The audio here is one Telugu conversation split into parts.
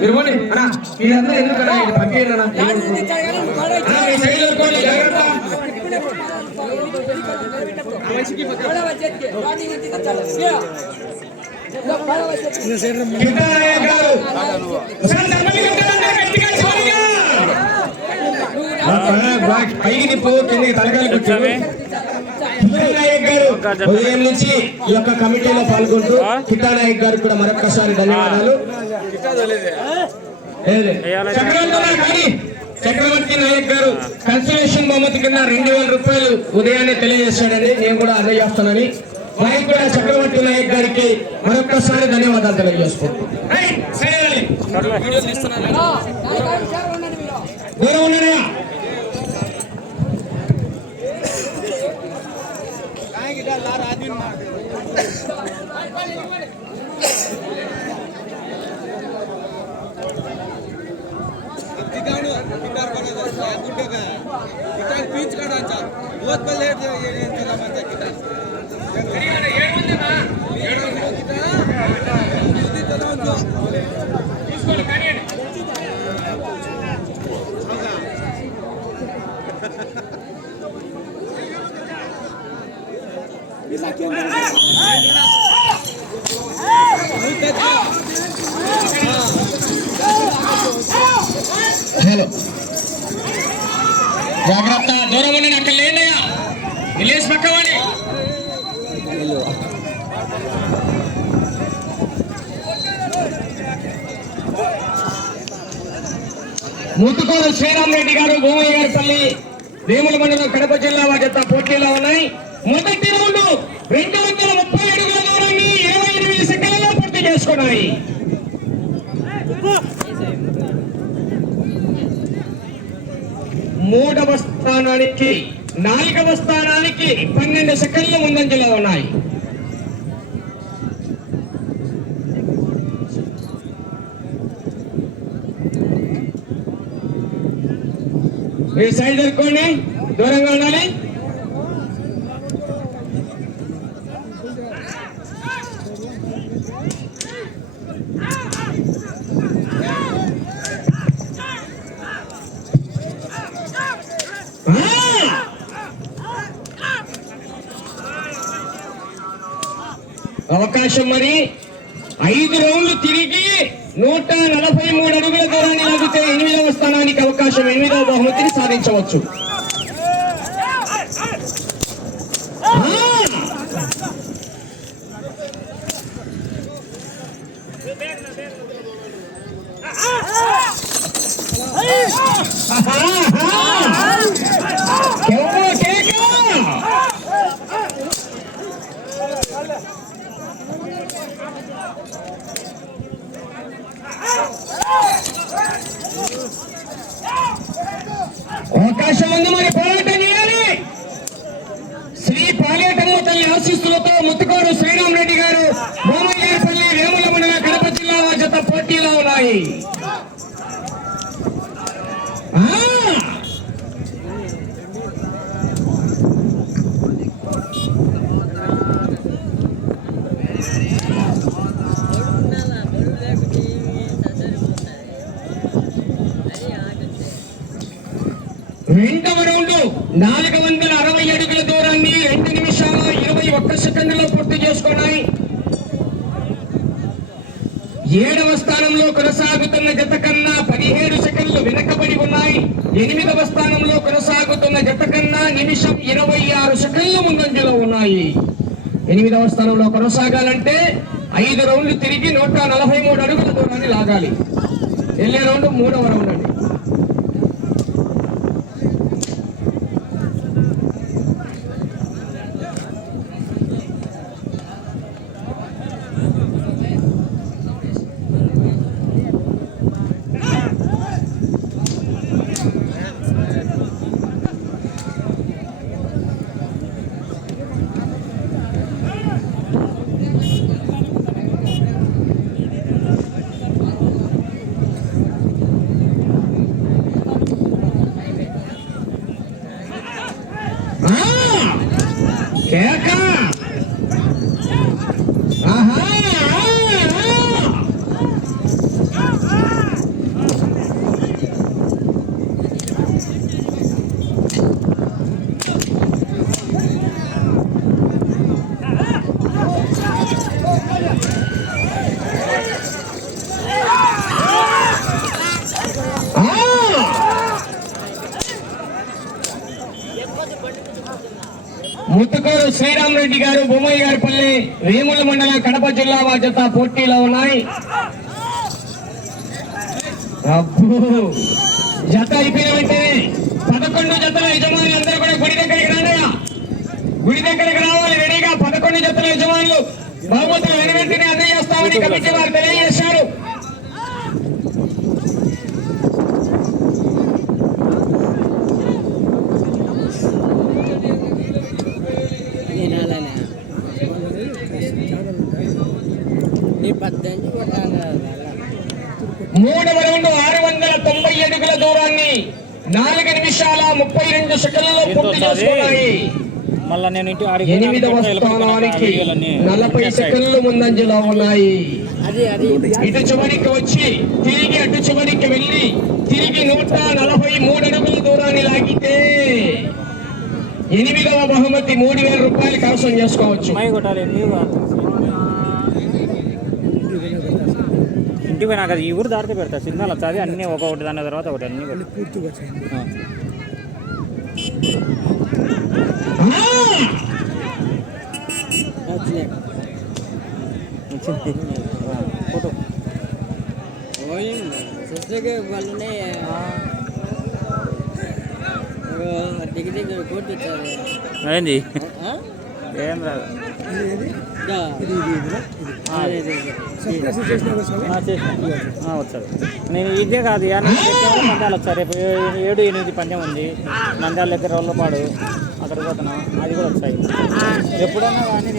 మీరు పోనీ. అన్నా, మీరందరూ అన్నా. జాగ్రత్త. పైకి నిప్పు కిందకి తలకాయలు కిట్టానాయక్ గారు ఉదయం నుంచి ఈ యొక్క కమిటీలో పాల్గొంటూ కిట్టానాయక్ గారికి కూడా మరొకసారి ధన్యవాదాలు. చక్రవర్తి నాయక్ గారి, గారు కన్సలేషన్ బహుమతి కింద రెండు వేల రూపాయలు ఉదయాన్నే తెలియజేశాడని నేను కూడా అదే చేస్తానని. వారికి కూడా చక్రవర్తి నాయక్ గారికి మరొకసారి ధన్యవాదాలు తెలియజేసుకుంటున్నాను రైట్, సరే రండి. దూరం ముత్తుకోడు శ్రీరామ్ రెడ్డి గారు భూమయ్య గారి తల్లి వేముల మండలం కడప జిల్లా వాటి పోటీలో ఉన్నాయి. మొదటి రౌండ్ రెండు వందల ముప్పై అడుగుల దూరాన్ని ఇరవై ఎనిమిది సెకండ్లలో పూర్తి చేసుకున్నాయి. మూడవ స్థానానికి నాలుగవ స్థానానికి పన్నెండు సెకండ్లు ముందంజలో ఉన్నాయి. మీరు సైడ్ జరుపుకోండి దూరంగా ఉండాలి. అవకాశం మరి ఐదు రౌండ్లు తిరిగి నూట నలభై మూడు అడుగుల 记。కొంతమంది మరి పోరాటం చేయాలి శ్రీ పాలేటమ్మ తల్లి ఆశీస్సులతో ముత్తుకోరు శ్రీరామ్ రెడ్డి గారు భూమయ్యేపల్లి వేముల మండల కడప జిల్లా జత పోటీలో ఉన్నాయి ఆ! రెండవ రౌండ్ నాలుగు వందల అరవై అడుగుల దూరాన్ని రెండు నిమిషాల ఇరవై ఒక్క సెకండ్లో పూర్తి చేసుకున్నాయి. ఏడవ స్థానంలో కొనసాగుతున్న జత కన్నా పదిహేడు సెకండ్లు వెనకబడి ఉన్నాయి. ఎనిమిదవ స్థానంలో కొనసాగుతున్న జత కన్నా నిమిషం ఇరవై ఆరు సెకండ్లు ముందంజలో ఉన్నాయి. ఎనిమిదవ స్థానంలో కొనసాగాలంటే ఐదు రౌండ్లు తిరిగి నూట నలభై మూడు అడుగుల దూరాన్ని లాగాలి. వెళ్ళే రౌండ్ మూడవ రౌండ్ అండి. వేముల మండలం కడప జిల్లా బాధ్యత జత పోటీలో ఉన్నాయి. జత అయిపోయిన వెంటనే పదకొండు జతల యజమాని అందరూ కూడా గుడి దగ్గరికి రానయ్యా. గుడి దగ్గరికి రావాలి రెడీగా పదకొండు జతల యజమానులు బహుమతులు వెనవెంటనే అందజేస్తామని కమిటీ వారు తెలియజేశారు నీ పద్దెనిమిది కొట్టాలి మూడవ రౌండ్ ఆరు వందల తొంభై అడుగుల దూరాన్ని నాలుగు నిమిషాల ముప్పై రెండు సెకండ్లలో పూర్తి చేసుకున్నాయి మళ్ళా నేను ఇంటి ఎనిమిదవ స్థానానికి నలభై సెకండ్లు ముందంజలో ఉన్నాయి. అది అది. ఇటు చివరికి వచ్చి తిరిగి అటు చివరికి వెళ్ళి తిరిగి నూట నలభై మూడు అడుగుల దూరాన్ని లాగితే ఎనిమిదవ బహుమతి మూడు వేల రూపాయలు కవసం చేసుకోవచ్చు మై కొట్టాలి నీవు కాదు. ఇంటికి పోయినాక ఈ ఊరు దారితే పెడతా. సిగ్నల్ వస్తుంది అన్ని ఒక్కొక్కటి దాని తర్వాత ఒకటి అన్ని. ఆ, ఫోటో వాళ్ళనే ఏంది? ఆ? ఏం రాదు. వచ్చారు నేను ఇదే కాదు నంద్యాల వచ్చారు రేపు ఏడు ఎనిమిది పందెం ఉంది. నంద్యాల దగ్గర రోళ్ళపాడు అక్కడ పోతున్నాం. అది కూడా వచ్చాయి. ఎప్పుడన్నా కానీ!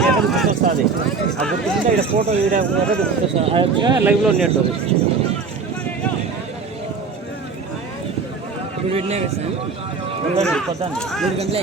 ఎక్కడ గుర్తొస్తుంది ఆ గుర్తుంటే ఇక్కడ ఫోటో ఈడ ఒకటి గుర్తొస్తుంది అది లైవ్లో కొద్దండి మూడు గంటలే.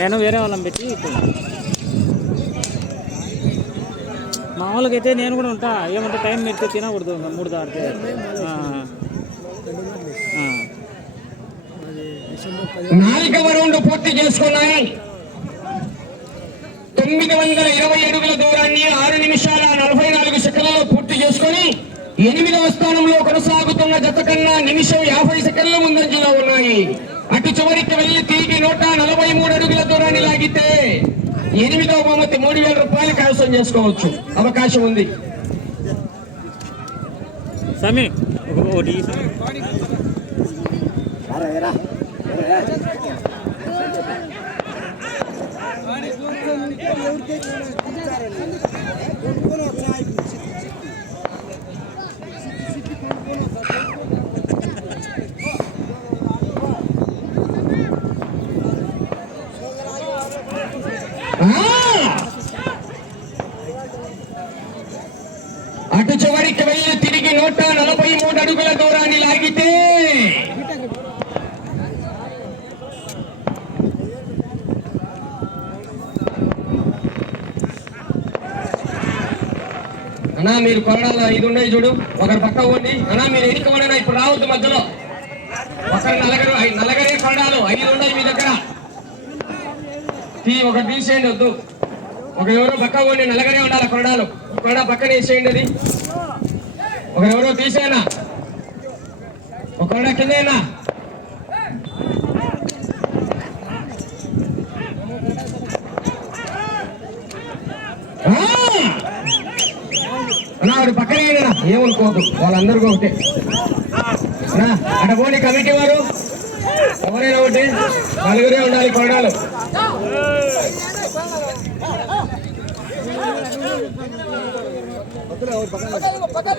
నేను వేరే వాళ్ళని పెట్టి మామూలుగా అయితే నేను కూడా ఉంటా. ఏమంటే టైం పెడితే తినకూడదు మూడు దాటితే. నాలుగవ రౌండ్ పూర్తి చేసుకున్నాయి. తొమ్మిది వందల ఇరవై అడుగుల దూరాన్ని ఆరు నిమిషాల నలభై నాలుగు సెకండ్లలో పూర్తి చేసుకొని ఎనిమిదవ స్థానంలో కొనసాగుతున్న జత కన్నా నిమిషం యాభై సెకండ్ల ముందంజలో ఉన్నాయి. అటు చివరికి వెళ్ళి తిరిగి నూట నలభై మూడు అడుగుల దూరాన్ని లాగితే ఎనిమిదవ బహుమతి మూడు వేల రూపాయలు కైవసం చేసుకోవచ్చు. అవకాశం ఉంది. సమీ ఒక- ఒకటి ఈ సమీ. ఆ! అటు చివరికి వెళ్ళి తిరిగి నూట నలభై మూడు అడుగుల దూరాన్ని లాగితే కొరడాల ఇది ఉన్నాయి చూడు. ఒకరు పక్క ఉండి అన్నా మీరు ఎన్ని ఇప్పుడు రావద్దు మధ్యలో. ఒకరు నలగరు నలగరే కొరడాలు ఐదు ఉన్నాయి మీ దగ్గర. తీ ఒకటి తీసేయండి వద్దు. ఒక ఎవరో పక్క ఉండి నలగరే ఉండాలి కొరడాలు కొరడా పక్కన వేసేయండి అది. ఒక ఎవరో తీసేనా ఒక కొనడా కిందేనా ఆ! ఆవిడ పక్కనే అయినా వాళ్ళందరికీ ఒకటే అక్కడ పోనీ కమిటీ వారు ఎవరైనా ఒకటి నలుగురే ఉండాలి కొనడాలు పక్కన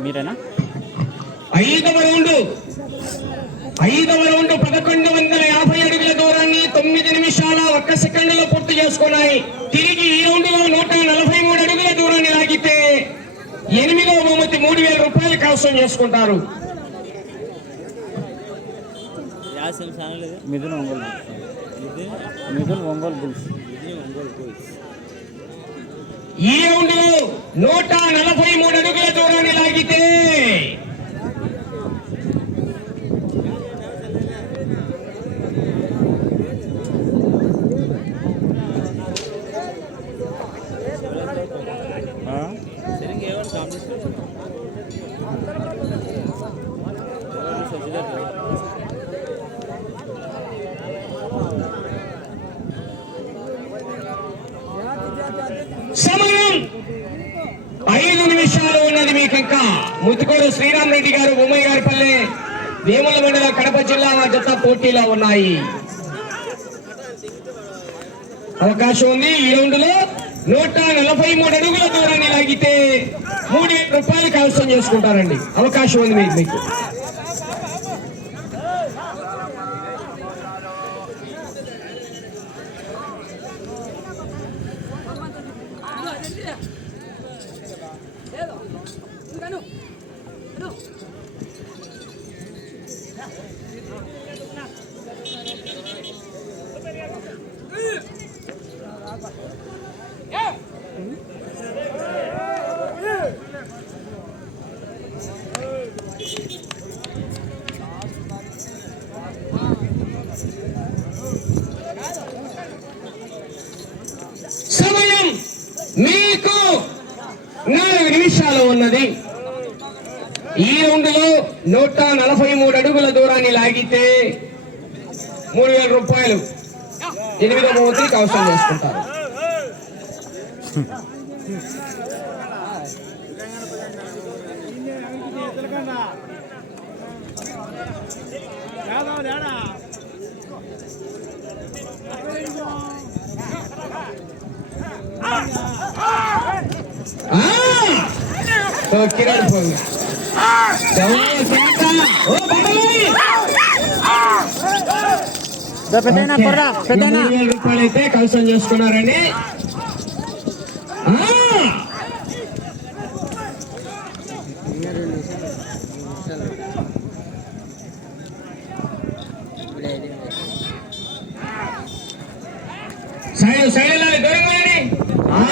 మీరేనా ఐదవ రౌండ్ ఐదవ రౌండ్ పదకొండు వందల యాభై అడుగుల దూరాన్ని తొమ్మిది నిమిషాల ఒక్క సెకండ్లో పూర్తి చేసుకున్నాయి తిరిగి ఈ రౌండ్లో నూట నలభై మూడు అడుగుల దూరాన్ని లాగితే ఎనిమిదవ బహుమతి మూడు వేల రూపాయలు కవసం చేసుకుంటారు. మిథున్ ఒంగోలు మిథున్ ఒంగోలు బుల్స్ ఈ రౌండ్ నూట నలభై మూడు అడుగుల దూరాన్ని లాగితే సమయం ఐదు నిమిషాలు ఉన్నది మీకు ఇంకా ముత్తుకూరు శ్రీరామ్ రెడ్డి గారు ఉమ్మయ్య గారి పల్లె వేముల మండలం కడప జిల్లా మా జత పోటీలో ఉన్నాయి. అవకాశం ఉంది. ఈ రౌండ్లో నూట నలభై మూడు అడుగుల దూరాన్ని లాగితే మూడు వేల రూపాయలు కవసం చేసుకుంటారండి. అవకాశం ఉంది మీకు మీకు సమయం మీకు నాలుగు నిమిషాలు ఉన్నది ఈ రౌండ్లో నూట నలభై మూడు అడుగుల దూరాన్ని లాగితే మూడు వేల రూపాయలు ఎనిమిదో బహుమతికి అవసరం చేసుకుంటారు ఆ! మూడు వేల రూపాయలు అయితే కలసం చేసుకున్నారండి! Side side.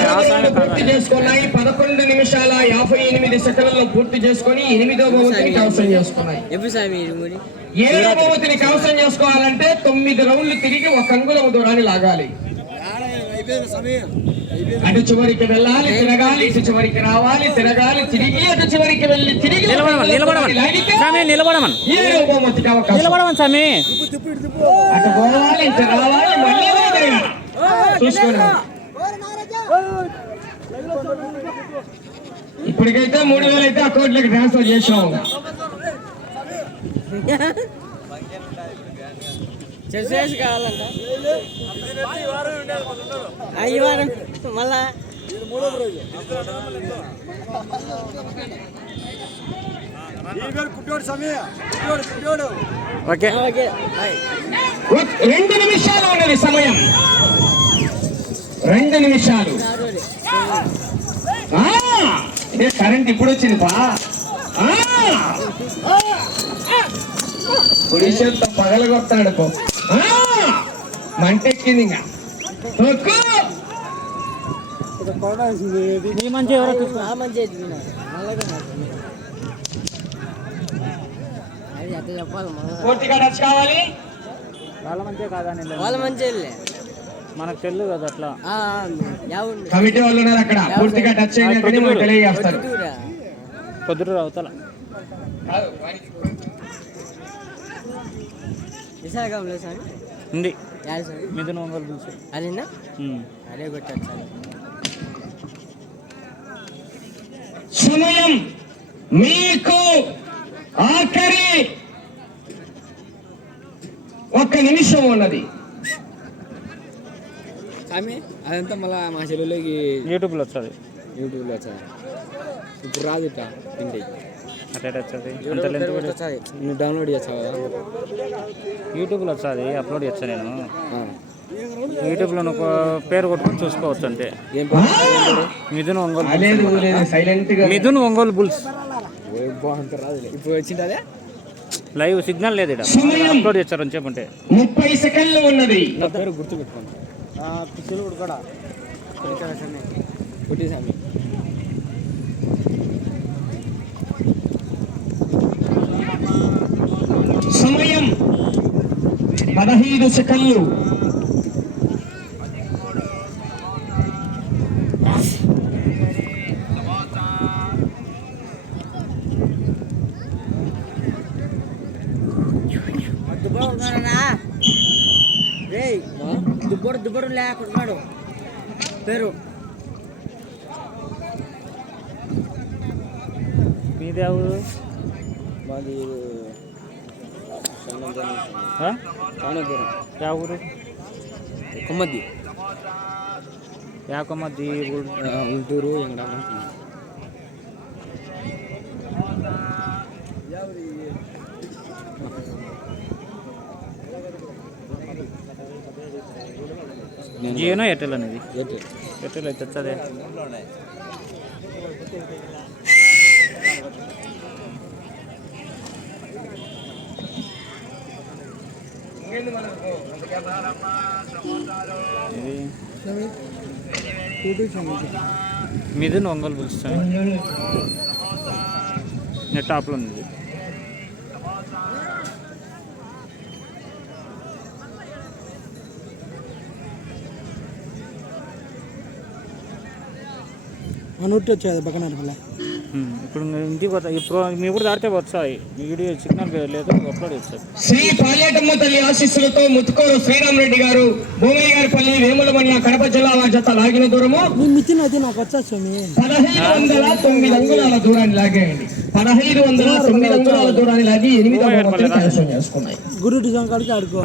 రౌండ్లు పూర్తి చేసుకున్నాయి. పదకొండు నిమిషాల యాభై ఎనిమిది సెకండ్లలో పూర్తి చేసుకొని ఎనిమిదో బహుమతిని కవసం చేసుకున్నాయి. ఏడో బహుమతిని కవసం చేసుకోవాలంటే తొమ్మిది రౌండ్లు తిరిగి ఒక అంగుళం దూరాన్ని లాగాలి. అటు చివరికి వెళ్ళాలి తిరగాలి ఇటు చివరికి రావాలి తిరగాలి తిరిగి అటు చివరికి వెళ్ళి తిరిగి నిలబడమని నిలబడమని. స్వామి నిలబడమని. ఏడో బహుమతికి అవకాశం. నిలబడమని స్వామి. అటు పోవాలి ఇటు రావాలి మళ్ళీ. చూసుకోండి. ఇప్పటికైతే మూడు వేలు అయితే అకౌంట్లోకి ట్రాన్స్ఫర్ చేసాము చెస్ కావాలంట. ఆ, ఈ వారం మళ్ళా. ఓకే. రెండు నిమిషాలు ఉన్నది సమయం. రెండు నిమిషాలు ఆరోడి. ఆ! ఇదే కరెంట్ ఇప్పుడు వచ్చింది బా ఆ! పురుషంతో పగలగొట్టాడు పో ఆ! మంటెక్కింది ఇంకా మంచి మంచి టచ్ కావాలి వాళ్ళ మంచిగా కాదా వాళ్ళ మంచి వెళ్ళే మనకు తెలియదు కదా అట్లా. కమిటీ వాళ్ళు ఉన్నారు అక్కడ. పూర్తిగా టచ్ మనకు తెలియజేస్తారు. పొద్దుటూరా పొద్దురు అవతల. విశాఖంలో సార్? ఉంది. మిథున్ అదేనా? ఉమ్. అదే కొట్టాడు సార్. సమయం మీకు ఆఖరి ఒక్క నిమిషం ఉన్నది. స్వామి అదంతా మళ్ళా మా చెల్లెలకి యూట్యూబ్లో వస్తుంది యూట్యూబ్లో వచ్చాయి ఇప్పుడు రాదు ఇట్లా ఇంటి అట్లా వచ్చేది అంత లెంత్ వీడియో నువ్వు డౌన్లోడ్ చేస్తావు కదా యూట్యూబ్లో వచ్చేది అప్లోడ్ చేస్తాను నేను యూట్యూబ్లో నువ్వు పేరు కొట్టుకొని చూసుకోవచ్చు అంతే? మిథున్ ఒంగోలు మిథున్ ఒంగోలు బుల్స్ ఇప్పుడు వచ్చింది లైవ్ సిగ్నల్ లేదు ఇక్కడ. అప్లోడ్ చేస్తారని చెప్పంటే ముప్పై సెకండ్లు ఉన్నది నా పేరు గుర్తుపెట్టుకోండి పిచ్చులు కూడా కొట్టేసామి సమయం పదహైదు సెకండ్లు. దుబ్బడు దుబ్బడు లేకున్నాడు. పేరు? మీది ఎవరు? మాది యా ఊరు? కొమ్మద్ది. యాకమ్మది ఊరు? ఆ, గుంటూరు ఎంగడా జియోనో ఎయిర్టెల్ అనేది. ఎయిర్టెల్. అయితే వచ్చదే మిథున్ ఒంగోలు పిలుస్తాను. నెట్ టాప్లో ఉంది అనుట్టు వచ్చేది పక్కన ఉమ్, ఇప్పుడు ఇంటికి పోతా ఇప్పుడు మీ ఊరు దాటితే వచ్చాయి వీడియో సిగ్నల్ లేదు అప్లోడ్ చేస్తారు. శ్రీ పాలేటమ్మ తల్లి ఆశీస్సులతో ముత్తుకూరు శ్రీరామరెడ్డి గారు భూమయ్య గారిపల్లి వేములమణి కడప జిల్లా వారి జత లాగిన దూరము. నీ మితిన్ అది నాకు వచ్చా స్వామి. పదహైదు వందల తొమ్మిది అంగుళాల దూరాన్ని లాగేయండి. పదహైదు వందల తొమ్మిది అంగుళాల దూరాన్ని లాగి కైవసం చేసుకున్నాయి. గురు డిజైన్ కాడికి ఆడుకో.